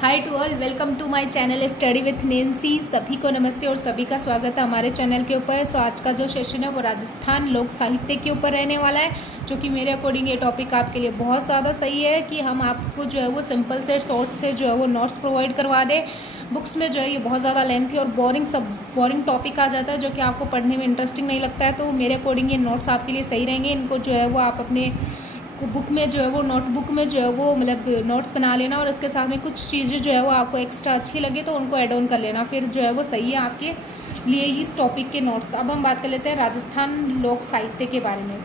Hi to all, welcome to my channel study with Nancy. सभी को नमस्ते और सभी का स्वागत है हमारे चैनल के ऊपर। सो आज का जो सेशन है वो राजस्थान लोक साहित्य के ऊपर रहने वाला है, जो कि मेरे अकॉर्डिंग ये टॉपिक आपके लिए बहुत ज़्यादा सही है कि हम आपको जो है वो सिंपल से शॉर्ट से जो है वो नोट्स प्रोवाइड करवा दें। बुक्स में जो है ये बहुत ज़्यादा लेंथी और बोरिंग टॉपिक आ जाता है, जो कि आपको पढ़ने में इंटरेस्टिंग नहीं लगता है। तो मेरे अकॉर्डिंग ये नोट्स आपके लिए सही रहेंगे। इनको जो है वो आप अपने बुक में जो है वो नोटबुक में जो है वो मतलब नोट्स बना लेना, और इसके साथ में कुछ चीज़ें जो है वो आपको एक्स्ट्रा अच्छी लगे तो उनको ऐड ऑन कर लेना, फिर जो है वो सही है आपके लिए इस टॉपिक के नोट्स। अब हम बात कर लेते हैं राजस्थान लोक साहित्य के बारे में।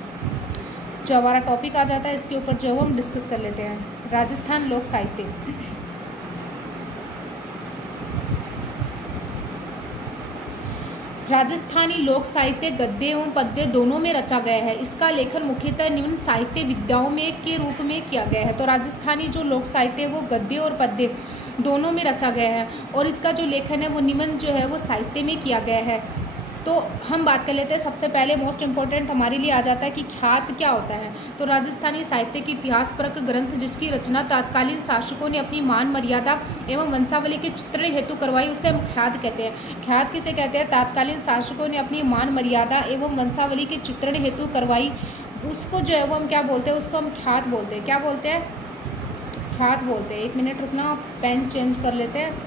जो हमारा टॉपिक आ जाता है इसके ऊपर जो है वो हम डिस्कस कर लेते हैं राजस्थान लोक साहित्य। राजस्थानी लोक साहित्य गद्य एवं पद्य दोनों में रचा गया है। इसका लेखन मुख्यतः निम्न साहित्य विधाओं में के रूप में किया गया है। तो राजस्थानी जो लोक साहित्य है वो गद्य और पद्य दोनों में रचा गया है, और इसका जो लेखन है वो निम्न जो है वो साहित्य में किया गया है। तो हम बात कर लेते हैं, सबसे पहले मोस्ट इम्पोर्टेंट हमारे लिए आ जाता है कि ख्यात क्या होता है। तो राजस्थानी साहित्य की इतिहासपरक ग्रंथ जिसकी रचना तत्कालीन शासकों ने अपनी मान मर्यादा एवं वंशावली के चित्रण हेतु करवाई, उसे हम ख्यात कहते हैं। ख्यात किसे कहते हैं? तत्कालीन शासकों ने अपनी मान मर्यादा एवं वंशावली के चित्रण हेतु करवाई, उसको जो है वो हम क्या बोलते हैं? उसको हम ख्यात बोलते हैं। क्या बोलते हैं? ख्यात बोलते हैं। एक मिनट रुकना, पेन चेंज कर लेते हैं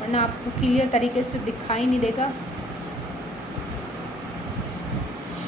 वरना आपको क्लियर तरीके से दिखाई नहीं देगा।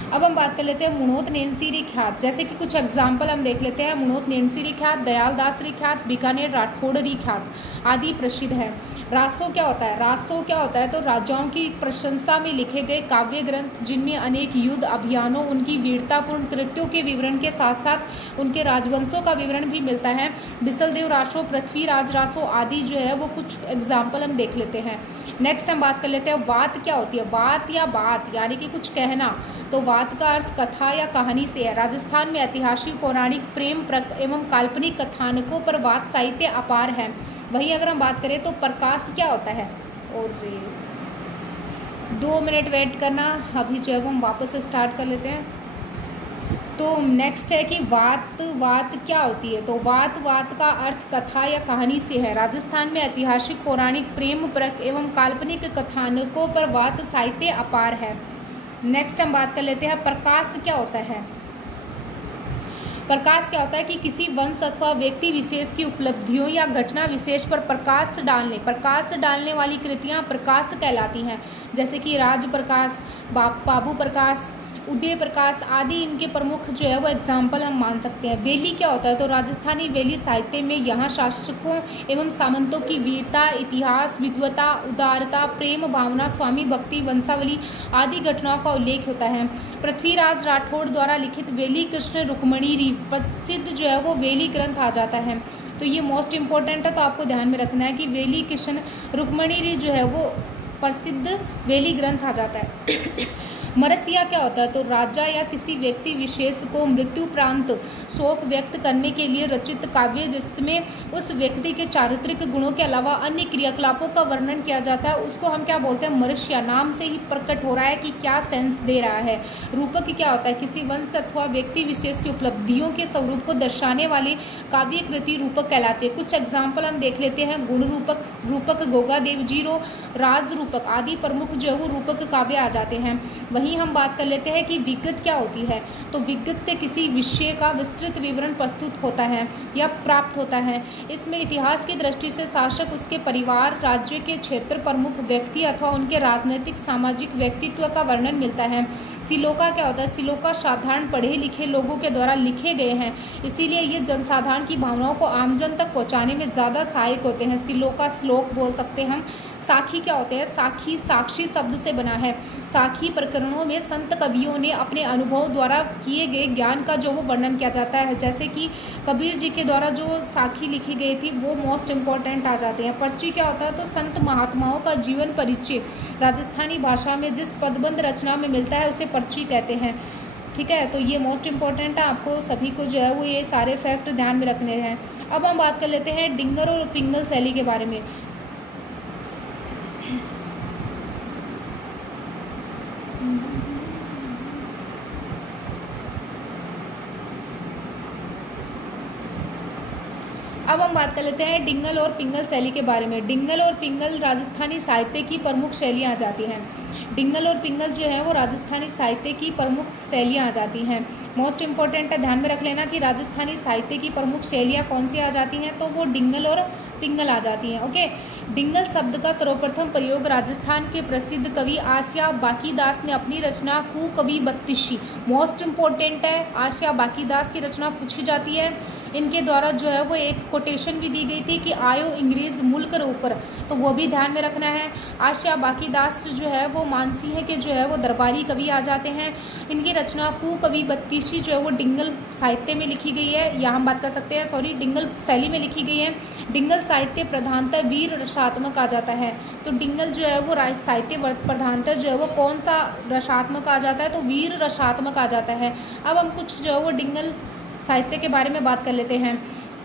अब हम बात कर लेते हैं मुणोत नेनसीरी ख्यात। जैसे कि कुछ एग्जाम्पल हम देख लेते हैं। मुणोत नेनसीरी ख्यात, दयाल दासरी ख्यात, बीकानेर राठौड़री ख्यात आदि प्रसिद्ध है। रासो क्या होता है? रासो क्या होता है? तो राजाओं की प्रशंसा में लिखे गए काव्य ग्रंथ, जिनमें अनेक युद्ध अभियानों, उनकी वीरतापूर्ण कृत्यों के विवरण के साथ साथ उनके राजवंशों का विवरण भी मिलता है। बिसलदेव रासो, पृथ्वीराज रासो आदि जो है वो कुछ एग्जाम्पल हम देख लेते हैं। नेक्स्ट हम बात कर लेते हैं वात क्या होती है। वात या बात यानी कि कुछ कहना। तो वात का अर्थ कथा या कहानी से है। राजस्थान में ऐतिहासिक, पौराणिक, प्रेम एवं काल्पनिक कथानकों पर वात साहित्य अपार है। वहीं अगर हम बात करें तो प्रकाश क्या होता है? और 2 मिनट वेट करना, अभी जो है वो हम वापस स्टार्ट कर लेते हैं। तो नेक्स्ट है कि वात क्या होती है? तो वात का अर्थ कथा या कहानी से है। राजस्थान में ऐतिहासिक, पौराणिक, प्रेम परक एवं काल्पनिक कथानकों पर वात साहित्य अपार है। नेक्स्ट हम बात कर लेते हैं प्रकाश क्या होता है। प्रकाश क्या होता है कि किसी वंश अथवा व्यक्ति विशेष की उपलब्धियों या घटना विशेष पर प्रकाश डालने वाली कृतियां प्रकाश कहलाती हैं। जैसे कि राज प्रकाश, बाबू प्रकाश, उदय प्रकाश आदि इनके प्रमुख जो है वो एग्जाम्पल हम मान सकते हैं। वेली क्या होता है? तो राजस्थानी वेली साहित्य में यहाँ शासकों एवं सामंतों की वीरता, इतिहास, विद्वता, उदारता, प्रेम भावना, स्वामी भक्ति, वंशावली आदि घटनाओं का उल्लेख होता है। पृथ्वीराज राठौड़ द्वारा लिखित वेली कृष्ण रुक्मणी प्रसिद्ध जो है वो वेली ग्रंथ आ जाता है। तो ये मोस्ट इम्पोर्टेंट है, तो आपको ध्यान में रखना है कि वेली कृष्ण रुक्मणी जो है वो प्रसिद्ध वेली ग्रंथ आ जाता है। मरसिया क्या होता है? तो राजा या किसी व्यक्ति विशेष को मृत्युप्रांत शोक व्यक्त करने के लिए रचित काव्य, जिसमें उस व्यक्ति के चारित्रिक गुणों के अलावा अन्य क्रियाकलापों का वर्णन किया जाता है, उसको हम क्या बोलते हैं? मरसिया। नाम से ही प्रकट हो रहा है कि क्या सेंस दे रहा है। रूपक क्या होता है? किसी वंश अथवा व्यक्ति विशेष की उपलब्धियों के स्वरूप को दर्शाने वाली काव्य कृति रूपक कहलाती है। कुछ एग्जाम्पल हम देख लेते हैं। गुण रूपक, रूपक गोगा देवजीरो, राज रूपक आदि प्रमुख जो है वो रूपक काव्य आ जाते हैं। वहीं हम बात कर लेते हैं कि विगत क्या होती है। तो विगत से किसी विषय का विस्तृत विवरण प्रस्तुत होता है या प्राप्त होता है। इसमें इतिहास की दृष्टि से शासक, उसके परिवार, राज्य के क्षेत्र, प्रमुख व्यक्ति अथवा उनके राजनीतिक सामाजिक व्यक्तित्व का वर्णन मिलता है। सिलोका क्या होता है? सिलोका साधारण पढ़े लिखे लोगों के द्वारा लिखे गए हैं, इसीलिए ये जनसाधारण की भावनाओं को आमजन तक पहुंचाने में ज़्यादा सहायक होते हैं। सिलोका श्लोक बोल सकते हैं हम। साखी क्या होते हैं? साखी साक्षी शब्द से बना है। साखी प्रकरणों में संत कवियों ने अपने अनुभव द्वारा किए गए ज्ञान का जो वो वर्णन किया जाता है। जैसे कि कबीर जी के द्वारा जो साखी लिखी गई थी वो मोस्ट इम्पॉर्टेंट आ जाते हैं। पर्ची क्या होता है? तो संत महात्माओं का जीवन परिचय राजस्थानी भाषा में जिस पदबंध रचना में मिलता है उसे पर्ची कहते हैं। ठीक है, तो ये मोस्ट इम्पॉर्टेंट है, आपको सभी को जो है वो ये सारे फैक्ट ध्यान में रखने हैं। अब हम बात कर लेते हैं डिंगर और पिंगल शैली के बारे में। अब हम बात कर लेते हैं डिंगल और पिंगल शैली के बारे में। डिंगल और पिंगल राजस्थानी साहित्य की प्रमुख शैलियाँ आ जाती हैं। डिंगल और पिंगल जो है वो राजस्थानी साहित्य की प्रमुख शैलियाँ आ जाती हैं। मोस्ट इम्पॉर्टेंट है, ध्यान में रख लेना कि राजस्थानी साहित्य की प्रमुख शैलियाँ कौन सी आ जाती हैं, तो वो डिंगल और पिंगल आ जाती हैं। ओके, डिंगल शब्द का सर्वप्रथम प्रयोग राजस्थान के प्रसिद्ध कवि आसिया बाकीदास ने अपनी रचना कुकवि बत्तीसी, मोस्ट इम्पोर्टेंट है, आसिया बाकीदास की रचना पूछी जाती है। इनके द्वारा जो है वो एक कोटेशन भी दी गई थी कि आयो अंग्रेज मुल्क रे ऊपर, तो वो भी ध्यान में रखना है। आसिया बाकीदास जो है वो मानसी है कि जो है वो दरबारी कवि आ जाते हैं। इनकी रचना कुकवि बत्तीसी जो है वो डिंगल साहित्य में लिखी गई है, या हम बात कर सकते हैं डिंगल शैली में लिखी गई है। डिंगल साहित्य प्रधानतः वीर रसात्मक आ जाता है, तो डिंगल जो है वो साहित्य प्रधानतः जो है वो कौन सा रसात्मक आ जाता है, तो वीर रसात्मक आ जाता है। अब हम कुछ जो है वो डिंगल साहित्य के बारे में बात कर लेते हैं।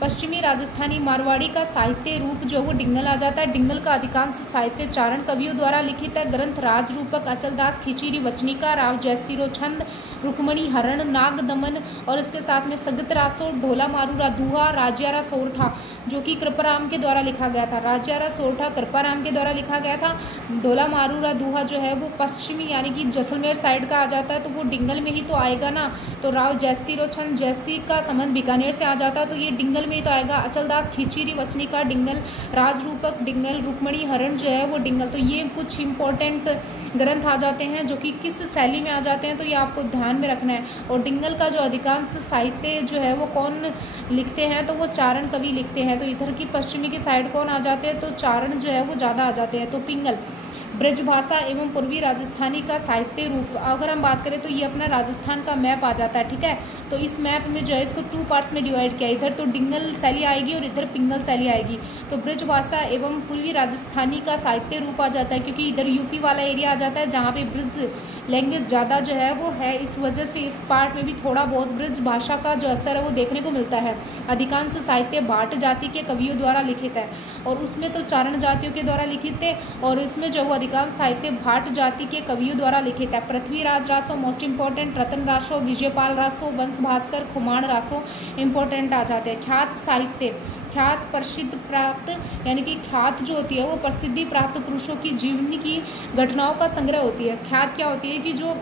पश्चिमी राजस्थानी मारवाड़ी का साहित्य रूप जो वो डिंगल आ जाता है। डिंगल का अधिकांश साहित्य चारण कवियों द्वारा लिखित है। ग्रंथ राजरूपक, अचलदास, खिचीरी, वचनिका, राव जयसिरो छंद, रुक्मणी हरण, नाग दमन और इसके साथ में सगत रासो, ढोला मारूरा दूहा, राजियारा सोरठा जो कि कृपाराम के द्वारा लिखा गया था। राजियारा सोरठा कृपाराम के द्वारा लिखा गया था। ढोला मारूरा दूहा जो है वो पश्चिमी यानी कि जैसलमेर साइड का आ जाता है, तो वो डिंगल में ही तो आएगा ना। तो राव जयसिरो छंद, जयसी का संबंध बीकानेर से आ जाता है, तो ये डिंगल में ही तो आएगा। अचलदास, खिचीरी, वचनिका डिंगल, राजरूपक डिंगल, रुक्मणी हरण जो है वो डिंगल। तो ये कुछ इंपॉर्टेंट ग्रंथ आ जाते हैं जो कि किस शैली में आ जाते हैं, तो ये आपको ध्यान में रखना है। और डिंगल का जो अधिकांश साहित्य जो है वो कौन लिखते हैं, तो वो चारण कवि लिखते हैं। तो इधर की पश्चिमी की साइड कौन आ जाते हैं, तो चारण जो है वो ज़्यादा आ जाते हैं। तो पिंगल ब्रज भाषा एवं पूर्वी राजस्थानी का साहित्य रूप, अगर हम बात करें तो ये अपना राजस्थान का मैप आ जाता है, ठीक है। तो इस मैप में जो है इसको 2 पार्ट्स में डिवाइड किया, इधर तो डिंगल शैली आएगी और इधर पिंगल शैली आएगी। तो ब्रज भाषा एवं पूर्वी राजस्थानी का साहित्य रूप आ जाता है, क्योंकि इधर यूपी वाला एरिया आ जाता है जहाँ पे ब्रज लैंग्वेज ज़्यादा जो है वो है, इस वजह से इस पार्ट में भी थोड़ा बहुत ब्रज भाषा का जो असर है वो देखने को मिलता है। अधिकांश साहित्य भाट जाति के कवियों द्वारा लिखित है, और उसमें तो चारण जातियों के द्वारा लिखित थे, और इसमें जो वो अधिकांश साहित्य भाट जाति के कवियों द्वारा लिखित है। पृथ्वीराज रासो मोस्ट इंपॉर्टेंट, रतन रासो, विजयपाल रासो, वंश भास्कर, खुमाण रासो इंपॉर्टेंट आ जाते हैं। ख्यात साहित्य, ख्यात प्रसिद्ध प्राप्त यानी कि ख्यात जो होती है वो प्रसिद्धि प्राप्त पुरुषों की जीवनी की घटनाओं का संग्रह होती है। ख्यात क्या होती है कि जो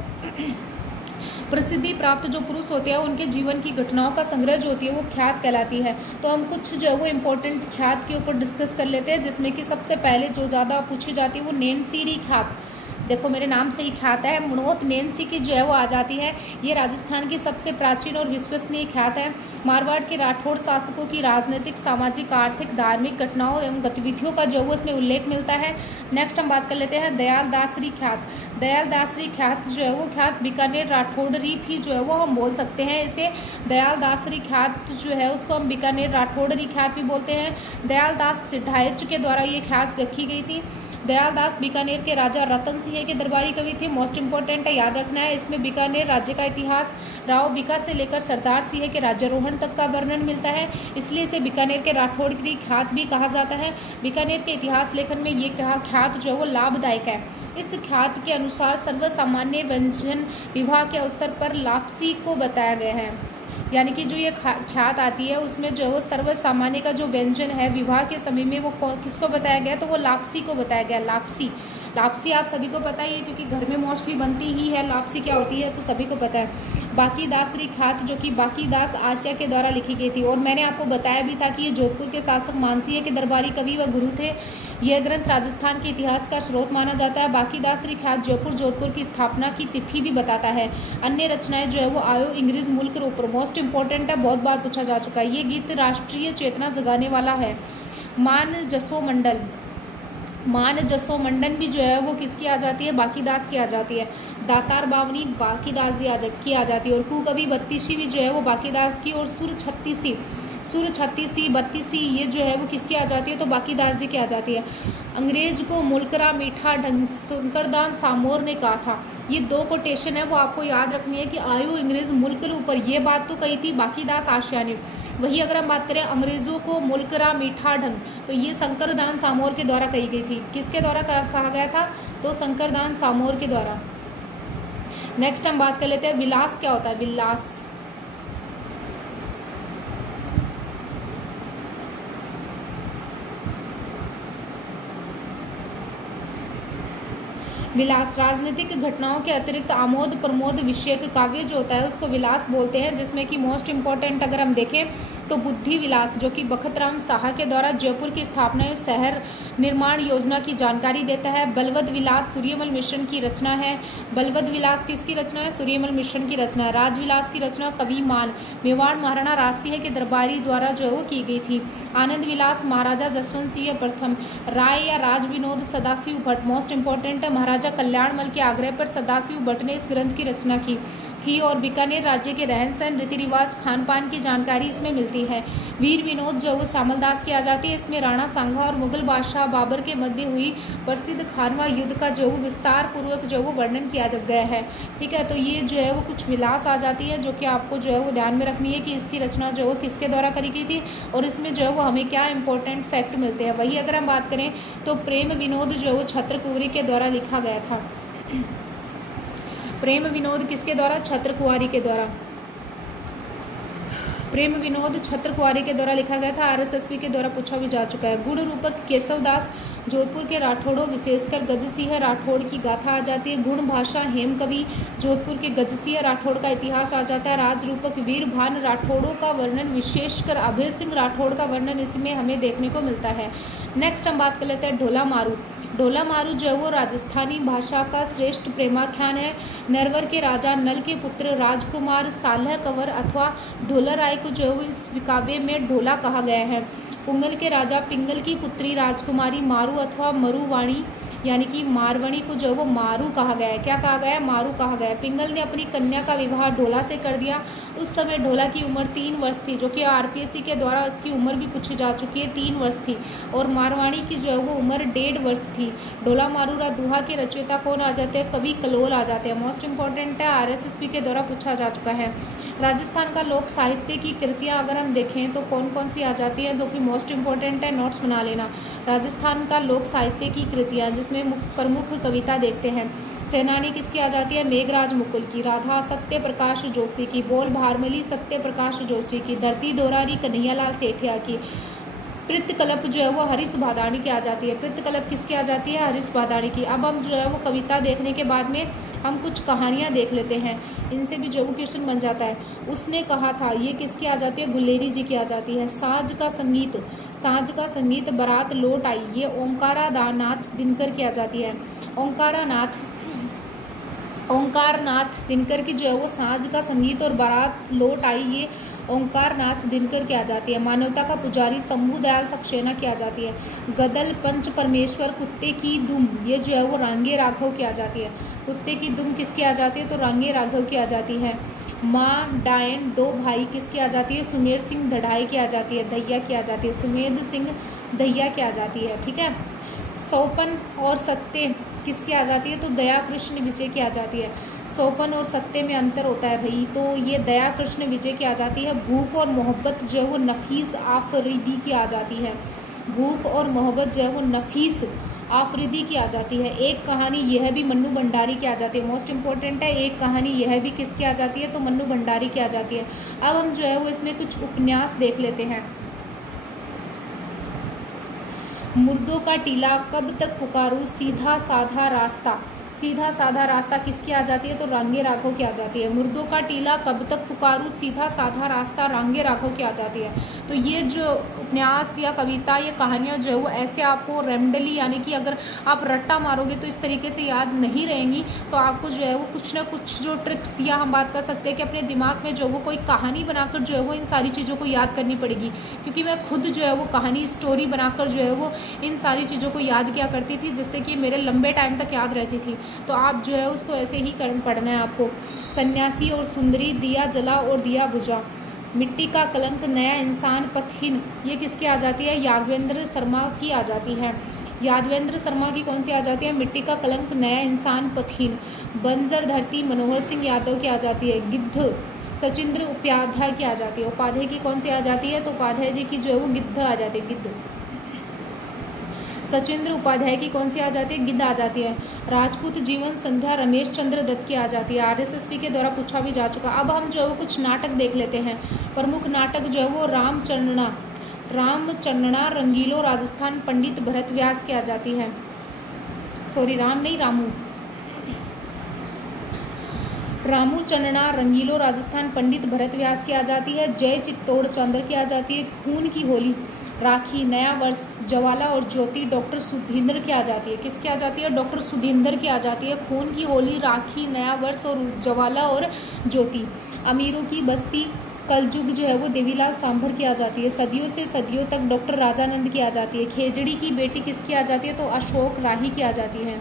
प्रसिद्धि प्राप्त जो पुरुष होते हैं उनके जीवन की घटनाओं का संग्रह जो होती है वो ख्यात कहलाती है। तो हम कुछ जो है वो इम्पोर्टेंट ख्यात के ऊपर डिस्कस कर लेते हैं, जिसमें कि सबसे पहले जो ज़्यादा पूछी जाती है वो नैनसीरी ख्यात। देखो मेरे नाम से ही ख्यात है, मुणोत नैनसी की जो है वो आ जाती है। ये राजस्थान की सबसे प्राचीन और विश्वसनीय ख्यात है। मारवाड़ के राठौड़ शासकों की राजनीतिक, सामाजिक, आर्थिक, धार्मिक घटनाओं एवं गतिविधियों का जो है इसमें उल्लेख मिलता है। नेक्स्ट हम बात कर लेते हैं दयाल दासरी ख्यात। दयाल दासरी ख्यात जो है वो ख्यात बीकानेर राठौड़री भी जो है वो हम बोल सकते हैं इसे। दयाल दासरी ख्यात जो है उसको हम बीकानेर राठौड़री ख्यात भी बोलते हैं। दयाल दास सिद्धायच के द्वारा ये ख्यात रखी गई थी। दयाल दास बीकानेर के राजा रतन सिंह के दरबारी कवि थे। मोस्ट इंपॉर्टेंट है, याद रखना है। इसमें बीकानेर राज्य का इतिहास राव बीका से लेकर सरदार सिंह के राज्यारोहण तक का वर्णन मिलता है, इसलिए इसे बीकानेर के राठौड़ की ख्यात भी कहा जाता है। बीकानेर के इतिहास लेखन में ये ख्यात जो है वो लाभदायक है। इस ख्यात के अनुसार सर्वसामान्य व्यंजन विवाह के अवसर पर लापसी को बताया गया है, यानी कि जो ये ख्यात आती है उसमें जो है वो सर्वसामान्य का जो व्यंजन है विवाह के समय में वो किसको बताया गया, तो वो लापसी को बताया गया। लापसी आप सभी को पता ही है क्योंकि घर में मोस्टली बनती ही है। लापसी क्या होती है तो सभी को पता है। बाकी दासरी ख्यात जो कि बाकी दास आसिया के द्वारा लिखी गई थी, और मैंने आपको बताया भी था कि ये जोधपुर के शासक मानसिंह के दरबारी कवि व गुरु थे। यह ग्रंथ राजस्थान के इतिहास का स्रोत माना जाता है। बाकी दासरी ख्यात जोधपुर की स्थापना की तिथि भी बताता है। अन्य रचनाएं जो है वो आयो अंग्रेज मुल्क के ऊपर, मोस्ट इंपॉर्टेंट है, बहुत बार पूछा जा चुका है। ये गीत राष्ट्रीय चेतना जगाने वाला है। मान जसो मंडन भी जो है वो किसकी आ जाती है, बाकी दास की आ जाती है। दातार बावनी बाकी दास की आ जाती है। और कुकवि बत्तीसी भी जो है वो बाकी दास की। और सुर छत्तीसी बत्तीसी ये जो है वो किसकी आ जाती है, तो बाकी दास जी की आ जाती है। अंग्रेज को मुल्करा मीठा ढंग शंकरदान सामोर ने कहा था। ये 2 कोटेशन है वो आपको याद रखनी है कि आयो अंग्रेज मुल्क के ऊपर, ये बात तो कही थी बाकी दास आशिया ने। वही अगर हम बात करें अंग्रेजों को मुल्करा मीठा ढंग, तो ये शंकरदान सामोर के द्वारा कही गई थी। किसके द्वारा कहा गया था, तो शंकरदान सामोर के द्वारा। नेक्स्ट हम बात कर लेते हैं विलास क्या होता है। विलास विलास, राजनीतिक घटनाओं के अतिरिक्त आमोद प्रमोद विषयक काव्य जो होता है उसको विलास बोलते हैं, जिसमें कि मोस्ट इम्पॉर्टेंट अगर हम देखें तो बुद्धि विलास जो कि बखतराम साहा के द्वारा जयपुर की स्थापना एवं शहर निर्माण योजना की जानकारी देता है। बलवद विलास सूर्यमल मिश्रण की रचना है। बलवद विलास किसकी रचना है? सूर्यमल मिश्रण की रचना है। राजविलास की रचना कवि मान मेवाड़ महाराणा राजसिंह के दरबारी द्वारा जो है वो की गई थी। आनंद विलास महाराजा जसवंत सिंह प्रथम। राय या राज विनोद सदाशिव भट्ट, मोस्ट इंपॉर्टेंट है, महाराजा कल्याणमल के आग्रह पर सदाशिव भट्ट ने इस ग्रंथ की रचना की थी और बीकानेर राज्य के रहन सहन रीति रिवाज खान पान की जानकारी इसमें मिलती है। वीर विनोद जो वो श्यामल दास की आ जाती है। इसमें राणा सांगा और मुगल बादशाह बाबर के मध्य हुई प्रसिद्ध खानवा युद्ध का जो वो विस्तार पूर्वक जो वो वर्णन किया गया है। ठीक है, तो ये जो है वो कुछ विलास आ जाती है जो कि आपको जो है वो ध्यान में रखनी है कि इसकी रचना जो वो किसके द्वारा करी गई थी और इसमें जो है वो हमें क्या इंपॉर्टेंट फैक्ट मिलते हैं। वही अगर हम बात करें तो प्रेम विनोद जो वो छत्र कुंवरी के द्वारा लिखा गया था। प्रेम विनोद किसके द्वारा? छत्र कुंवारी के द्वारा। प्रेम विनोद छत्र कुंवारी के द्वारा लिखा गया था। आरएसएसबी के द्वारा पूछा भी जा चुका है। गुण रूपक केशवदास जोधपुर के राठौड़ों विशेषकर गजसिंह राठौड़ की गाथा आ जाती है। गुण भाषा हेम कवि जोधपुर के गजसिंह राठौड़ का इतिहास आ जाता है। राज रूपक वीर भान राठौड़ों का वर्णन विशेषकर अभय सिंह राठौड़ का वर्णन इसमें हमें देखने को मिलता है। नेक्स्ट हम बात कर लेते हैं ढोला मारू। ढोला मारू जो है वो राजस्थानी भाषा का श्रेष्ठ प्रेमाख्यान है। नरवर के राजा नल के पुत्र राजकुमार सालह कंवर अथवा ढोला राय को जो है वो इस काव्य में ढोला कहा गया है। पुंगल के राजा पिंगल की पुत्री राजकुमारी मारू अथवा मरुवाणी यानी कि मारवणी को जो वो मारू कहा गया है। क्या कहा गया है? मारू कहा गया है। पिंगल ने अपनी कन्या का विवाह ढोला से कर दिया। उस समय ढोला की उम्र 3 वर्ष थी, जो कि आरपीएससी के द्वारा उसकी उम्र भी पूछी जा चुकी है, 3 वर्ष थी। और मारवाणी की जो है वो उम्र 1.5 वर्ष थी। ढोला मारूरा दुहा के रचयिता कौन आ जाते हैं? कवि कलोल आ जाते हैं। मोस्ट इंपॉर्टेंट है, आरएसएसबी के द्वारा पूछा जा चुका है। राजस्थान का लोक साहित्य की कृतियाँ अगर हम देखें तो कौन कौन सी आ जाती हैं, जो कि मोस्ट इंपॉर्टेंट है, नोट्स बना लेना। राजस्थान का लोक साहित्य की कृतियाँ जिसमें प्रमुख कविता देखते हैं। सेनानी किसकी आ जाती है? मेघराज मुकुल की। राधा सत्य प्रकाश जोशी की। बोल भारमली सत्य प्रकाश जोशी की। धरती दोरारी कन्हैयालाल सेठिया की। पृथकल्प जो है वो हरीश भादानी की आ जाती है। पृथकल्प किसकी आ जाती है? हरीश भादानी की। अब हम जो है वो कविता देखने के बाद में हम कुछ कहानियाँ देख लेते हैं, इनसे भी जो वो क्वेश्चन बन जाता है। उसने कहा था, ये किसकी आ जाती है? गुलेरी जी की आ जाती है। साँझ का संगीत, साँझ का संगीत बारात लौट आई, ये ओंकारानाथ दिनकर की आ जाती है। ओंकारनाथ दिनकर की जो है वो साँझ का संगीत और बारात लौट आई, ये ओंकारनाथ दिनकर की आ जाती है। मानवता का पुजारी शंभू दयाल सक्सेना की आ जाती है। गदल पंच परमेश्वर कुत्ते की दुम, ये जो है वो रांगे राघव की आ जाती है। कुत्ते की दुम किसकी आ जाती है? तो रांगे राघव की आ जाती है। माँ डायन दो भाई किसकी आ जाती है? सुमेर सिंह ढढ़ाई की आ जाती है। दहिया की आ जाती है। सुमेध सिंह दहिया की आ जाती है। ठीक है। सोपन और सत्य किसकी आ जाती है? तो दया कृष्ण विजय की आ जाती है। सोपन और सत्य में अंतर होता है भाई, तो ये दया कृष्ण विजय की आ जाती है। भूख और मोहब्बत जो है वो नफीस आफरीदी की आ जाती है। भूख और मोहब्बत जो है वो नफीस आफरीदी की आ जाती है। एक कहानी यह भी मन्नू भंडारी की आ जाती है। मोस्ट इंपॉर्टेंट है, एक कहानी यह भी किसकी आ जाती है? तो मन्नू भंडारी की आ जाती है। अब हम जो है वो इसमें कुछ उपन्यास देख लेते हैं। मुर्दों का टीला कब तक पुकारूं, सीधा साधा रास्ता, सीधा साधा रास्ता किसकी आ जाती है? तो रांगे राघव की आ जाती है। मुर्दों का टीला कब तक पुकारूं, सीधा साधा रास्ता रांगे राघव की आ जाती है। तो ये जो उपन्यास या कविता या कहानियाँ जो है वो ऐसे आपको रैंडमली यानी कि अगर आप रट्टा मारोगे तो इस तरीके से याद नहीं रहेंगी, तो आपको जो है वो कुछ ना कुछ जो ट्रिक्स या हम बात कर सकते हैं कि अपने दिमाग में जो वो कोई कहानी बनाकर जो है वो इन सारी चीज़ों को याद करनी पड़ेगी। क्योंकि मैं खुद जो है वो कहानी स्टोरी बनाकर जो है वो इन सारी चीज़ों को याद किया करती थी, जिससे कि मेरे लंबे टाइम तक याद रहती थी। तो आप जो है उसको ऐसे ही पढ़ना है आपको। सन्यासी और सुंदरी, दिया जला और दिया बुझा, मिट्टी का कलंक, नया इंसान, पथहीन, ये किसकी आ जाती है? यादवेंद्र शर्मा की आ जाती है। यादवेंद्र शर्मा की कौन सी आ जाती है? मिट्टी का कलंक, नया इंसान, पथहीन। बंजर धरती, मनोहर सिंह यादव की आ जाती है। गिद्ध, सचिंद्र उपाध्याय की आ जाती है। उपाध्याय की कौन सी आ जाती है? तो उपाध्याय जी की जो है वो गिद्ध आ जाती है। गिद्ध। सचिंद्र उपाध्याय की कौन सी आ जाती है? गिद्ध आ जाती है। राजपूत जीवन संध्या, रमेश चंद्र दत्त की आ जाती है। आरएसएसबी के द्वारा पूछा भी जा चुका। अब हम जो है वो कुछ नाटक देख लेते हैं। प्रमुख नाटक जो है वो रामचरणा रंगीलो राजस्थान, पंडित भरत व्यास की आ जाती है। सॉरी, राम नहीं, रामू, रामू चन्ना रंगीलो राजस्थान पंडित भरत व्यास की आ जाती है। जय चित्तौड़ चंद्र की आ जाती है। खून की होली राखी नया वर्ष ज्वाला और ज्योति डॉक्टर सुधींद्र की आ जाती है। किसकी आ जाती है? डॉक्टर सुधींद्र की आ जाती है। खून की होली राखी नया वर्ष और ज्वाला और ज्योति। अमीरों की बस्ती कलयुग जो है वो देवीलाल सांभर की आ जाती है। सदियों से सदियों तक डॉक्टर राजानंद की आ जाती है। खेजड़ी की बेटी किसकी आ जाती है? तो अशोक राही की आ जाती है।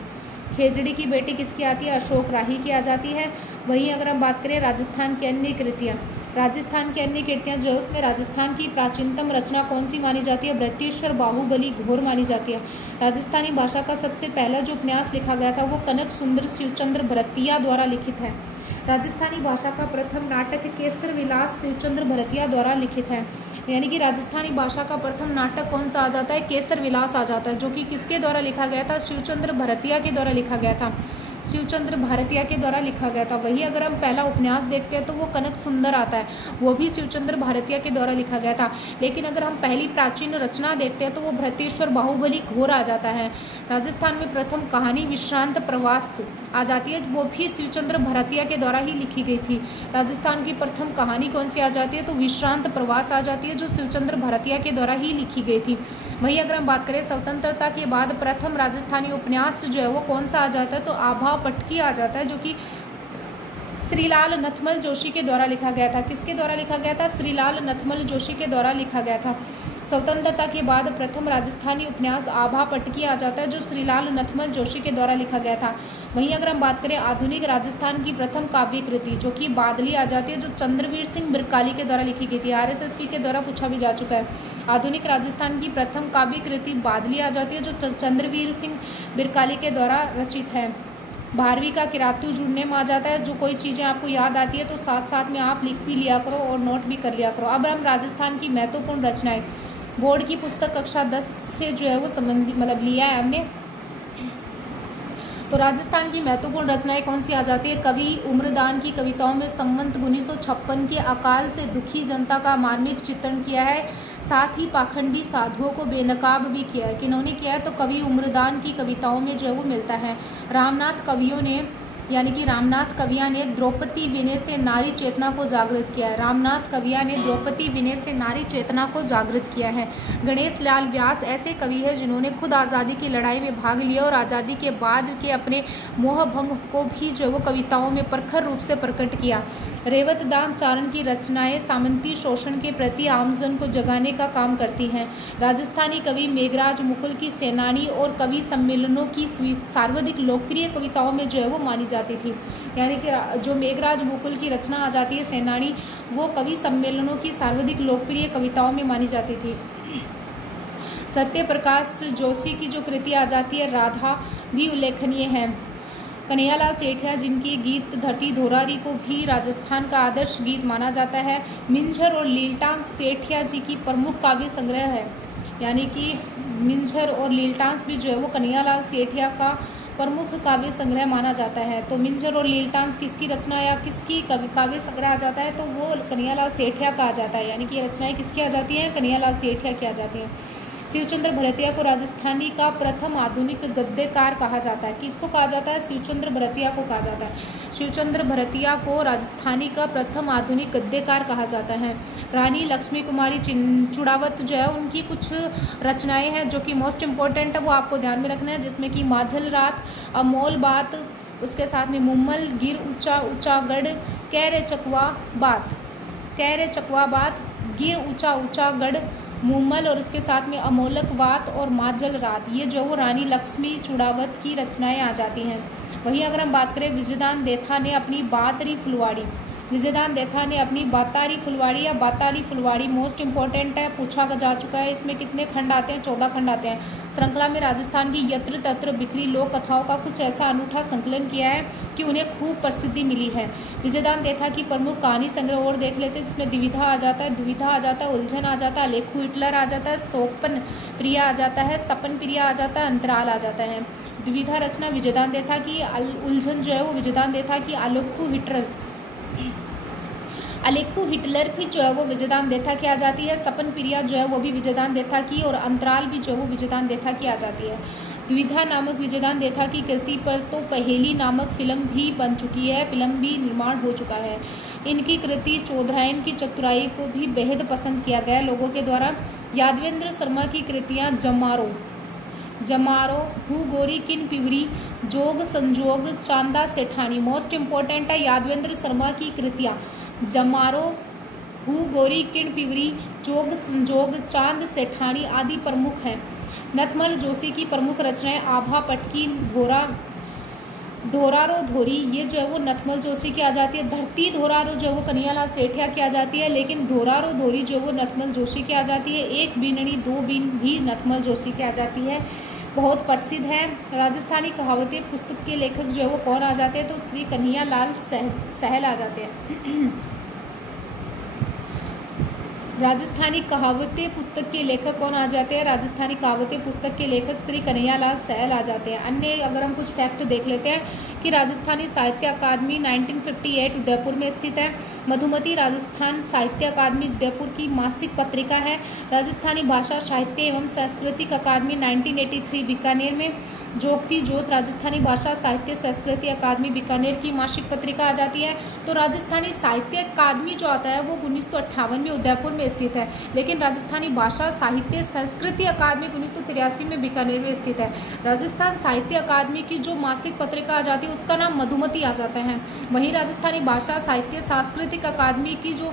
खेजड़ी की बेटी किसकी आती है? अशोक राही की आ जाती है। वहीं अगर हम बात करें राजस्थान की अन्य कृतियाँ, राजस्थान की अन्य कृतियाँ जो उसमें राजस्थान की प्राचीनतम रचना कौन सी मानी जाती है? बृहत्येश्वर बाहुबली घोर मानी जाती है। राजस्थानी भाषा का सबसे पहला जो उपन्यास लिखा गया था वो कनक सुंदर शिवचंद्र भरतिया द्वारा लिखित है। राजस्थानी भाषा का प्रथम नाटक केसर विलास शिवचंद्र भरतिया द्वारा लिखित है। यानी कि राजस्थानी भाषा का प्रथम नाटक कौन सा आ जाता है? केसर विलास आ जाता है, जो कि किसके द्वारा लिखा गया था? शिवचंद्र भरतिया के द्वारा लिखा गया था। शिवचंद्र भारतिया के द्वारा लिखा गया था। वही अगर हम पहला उपन्यास देखते हैं तो वो कनक सुंदर आता है, वो भी शिवचंद्र भारतिया के द्वारा लिखा गया था। लेकिन अगर हम पहली प्राचीन रचना देखते हैं तो वो बृहत्येश्वर बाहुबली घोर आ जाता है। राजस्थान में प्रथम कहानी विश्रांत प्रवास आ जाती है, वो भी शिवचंद्र भारतिया के द्वारा ही लिखी गई थी। राजस्थान की प्रथम कहानी कौन सी आ जाती है? तो विश्रांत प्रवास आ जाती है, जो शिवचंद्र भारतिया के द्वारा ही लिखी गई थी। वही अगर हम बात करें स्वतंत्रता के बाद प्रथम राजस्थानी उपन्यास जो है वो कौन सा आ जाता है? तो आभा पटकी आ जाता है, जो कि श्रीलाल नथमल जोशी के द्वारा लिखा गया था। किसके द्वारा लिखा गया था? श्रीलाल नथमल जोशी के द्वारा लिखा गया था। स्वतंत्रता के बाद प्रथम राजस्थानी उपन्यास आभा पटकी आ जाता है, जो श्रीलाल नथमल जोशी के द्वारा लिखा गया था। वहीं अगर हम बात करें आधुनिक राजस्थान की प्रथम काव्य कृति जो कि बादली आ जाती है, जो चंद्रवीर सिंह बिरकाली के द्वारा लिखी गई थी। RSSB के द्वारा पूछा भी जा चुका है। आधुनिक राजस्थान की प्रथम काव्य कृति बादली आ जाती है, जो चंद्रवीर सिंह बिरकाली के द्वारा रचित है। 12वीं का किरातू जुड़ने में आ जाता है। जो कोई चीज़ें आपको याद आती है तो साथ साथ में आप लिख भी लिया करो और नोट भी कर लिया करो। अब हम राजस्थान की महत्वपूर्ण रचनाएं, बोर्ड की पुस्तक कक्षा 10 से जो है वो संबंधी लिया है हमने। तो राजस्थान की महत्वपूर्ण रचनाएं कौन सी आ जाती है? कवि उम्रदान की कविताओं में संवत 1956 के अकाल से दुखी जनता का मार्मिक चित्रण किया है, साथ ही पाखंडी साधुओं को बेनकाब भी किया है। किन्होंने किया है? तो कवि उम्रदान की कविताओं में जो है वो मिलता है। रामनाथ कवियों ने यानी कि रामनाथ कविया ने द्रौपदी विनय से नारी चेतना को जागृत किया है। रामनाथ कविया ने द्रौपदी विनय से नारी चेतना को जागृत किया है। गणेश लाल व्यास ऐसे कवि हैं जिन्होंने खुद आज़ादी की लड़ाई में भाग लिया और आज़ादी के बाद के अपने मोहभंग को भी जो है वो कविताओं में प्रखर रूप से प्रकट किया। रेवत दाम चारण की रचनाएं सामंती शोषण के प्रति आमजन को जगाने का काम करती हैं। राजस्थानी कवि मेघराज मुकुल की सेनानी और कवि सम्मेलनों की सर्वाधिक लोकप्रिय कविताओं में जो है वो मानी जाती थी। यानी कि जो मेघराज मुकुल की रचना आ जाती है सेनानी, वो कवि सम्मेलनों की सर्वाधिक लोकप्रिय कविताओं में मानी जाती थी। सत्य प्रकाश जोशी की जो कृति आ जाती है राधा भी उल्लेखनीय है। कन्हैयालाल सेठिया जिनकी गीत धरती धोरारी को भी राजस्थान का आदर्श गीत माना जाता है। मिंझर और लीलटांस सेठिया जी की प्रमुख काव्य संग्रह है। यानी कि मिंझर और लीलटांस भी जो है वो कन्हैयालाल सेठिया का प्रमुख काव्य संग्रह माना जाता है। तो मिंझर और लीलटांस किसकी रचना या किसकी काव्य संग्रह आ जाता है? तो वो कन्हैयालाल सेठिया का आ जाता है। यानी कि ये रचनाएं किसकी आ जाती हैं? कन्हैयालाल सेठिया की आ जाती हैं। शिवचंद्र भरतिया को राजस्थानी का प्रथम आधुनिक गद्यकार कहा जाता है। किसको कहा जाता है? शिवचंद्र भरतिया को कहा जाता है। शिवचंद्र भरतिया को राजस्थानी का प्रथम आधुनिक गद्यकार कहा जाता है। रानी लक्ष्मी कुमारी चुड़ावत जो है उनकी कुछ रचनाएं हैं जो कि मोस्ट इम्पोर्टेंट है, वो आपको ध्यान में रखना है, जिसमें कि माझल रात, अमोल बात, उसके साथ में मुम्मल, गिर ऊंचा ऊंचा गढ़, कह रे चकवा बात, कह रे चकवा बात, गिर ऊंचा ऊंचा गढ़, मुम्मल और इसके साथ में अमोलक वात और माजल रात, ये जो वो रानी लक्ष्मी चुड़ावत की रचनाएं आ जाती हैं। वहीं अगर हम बात करें विजयदान देथा ने अपनी बातरी फुलवाड़ी, विजयदान देथा ने अपनी बातारी फुलवाड़ी या बातारी फुलवाड़ी मोस्ट इंपॉर्टेंट है, पूछा जा चुका है। इसमें कितने खंड आते हैं? 14 खंड आते हैं। श्रृंखला में राजस्थान की यत्र तत्र बिखरी लोक कथाओं का कुछ ऐसा अनूठा संकलन किया है कि उन्हें खूब प्रसिद्धि मिली है। विजयदान देथा की प्रमुख कहानी संग्रह और देख लेते हैं, जिसमें द्विविधा आ जाता है, दुविधा आ जाता है, उलझन आ जाता है, अलेखू हिटलर आ जाता है, सोपन प्रिया आ जाता है, सपन प्रिया आ जाता है, अंतराल आ जाता है। द्विविधा रचना विजयदान देथा की, उलझन जो है वो विजयदान देथा की, अलेखू हिटलर भी जो है वो विजयदान देथा की आ जाती है, सपन प्रिया जो है वो भी विजयदान देथा की, और अंतराल भी जो है वो विजयदान देथा की आ जाती है। द्विधा नामक विजयदान देथा की कृति पर तो पहेली नामक फिल्म भी बन चुकी है, फिल्म भी निर्माण हो चुका है। इनकी कृति चौधरायन की चतुराई को भी बेहद पसंद किया गया लोगों के द्वारा। यादवेंद्र शर्मा की कृतियाँ जमारो, हु गोरी किन पिवरी, जोग संजोग, चांदा सेठानी। मोस्ट इम्पोर्टेंट है यादवेंद्र शर्मा की कृतियाँ जमारो, हु गोरी किन पिवरी, जोग संजोग, चांद सेठानी आदि प्रमुख हैं। नथमल जोशी की प्रमुख रचनाएं आभा पटकी, धोरारो धोरी, ये जो है वो नथमल जोशी की आ जाती है। धरती धोरारो जो है वो कन्हैयालाल सेठिया की आ जाती है, लेकिन धोरारो धोरी जो है वो नथमल जोशी की आ जाती है। एक बीननी दो बीन भी नथमल जोशी की आ जाती है, बहुत प्रसिद्ध है। राजस्थानी कहावतें पुस्तक के लेखक जो है वो कौन आ जाते हैं, तो श्री कन्हैयालाल सहल आ जाते हैं। राजस्थानी कहावतें पुस्तक के लेखक कौन आ जाते हैं, राजस्थानी कहावतें पुस्तक के लेखक श्री कन्हैयालाल सहल आ जाते हैं। अन्य अगर हम कुछ फैक्ट देख लेते हैं कि राजस्थानी साहित्य अकादमी 1958 उदयपुर में स्थित है। मधुमती राजस्थान साहित्य अकादमी उदयपुर की मासिक पत्रिका है। राजस्थानी भाषा साहित्य एवं सांस्कृतिक अकादमी 1983 बीकानेर में। जोगती जोत राजस्थानी भाषा साहित्य संस्कृति अकादमी बीकानेर की मासिक पत्रिका आ जाती है। तो राजस्थानी साहित्य अकादमी जो आता है वो 1958 में उदयपुर में स्थित है, लेकिन राजस्थानी भाषा साहित्य संस्कृति अकादमी 1983 में बीकानेर में स्थित है। राजस्थान साहित्य अकादमी की जो मासिक पत्रिका आ जाती है उसका नाम मधुमती आ जाता है। वहीं राजस्थानी भाषा साहित्य सांस्कृतिक अकादमी की जो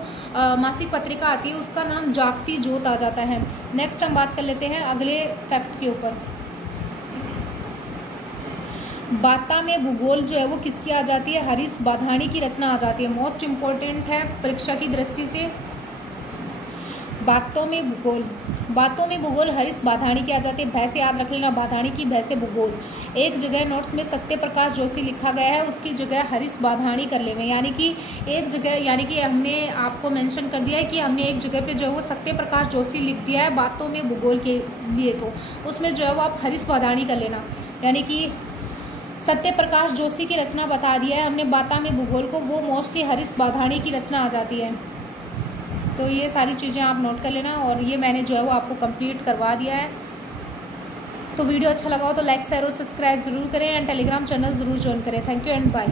मासिक पत्रिका आती है उसका नाम जागती जोत आ जाता है। नेक्स्ट हम बात कर लेते हैं अगले फैक्ट के ऊपर। बाता में भूगोल जो है वो किसकी आ जाती है, हरीश बाधानी की रचना आ जाती है। मोस्ट इम्पोर्टेंट है परीक्षा की दृष्टि से। बातों में भूगोल हरीश बाधानी की आ जाती है। भय से याद रख लेना, बाधानी की भय से भूगोल। एक जगह नोट्स में सत्य प्रकाश जोशी लिखा गया है, उसकी जगह हरीश बाधानी कर लेंगे, यानी कि एक जगह, यानी कि हमने आपको मेंशन कर दिया है कि हमने एक जगह पे जो है वो सत्य प्रकाश जोशी लिख दिया है बातों में भूगोल के लिए, तो उसमें जो है वो आप हरीश बाधानी कर लेना। यानी कि सत्य प्रकाश जोशी की रचना बता दिया है हमने बाता में भूगोल को, वो मोस्टली हरीश बाधानी की रचना आ जाती है। तो ये सारी चीज़ें आप नोट कर लेना, और ये मैंने जो है वो आपको कंप्लीट करवा दिया है। तो वीडियो अच्छा लगा हो तो लाइक शेयर और सब्सक्राइब ज़रूर करें, एंड टेलीग्राम चैनल ज़रूर ज्वाइन करें। Thank you and bye.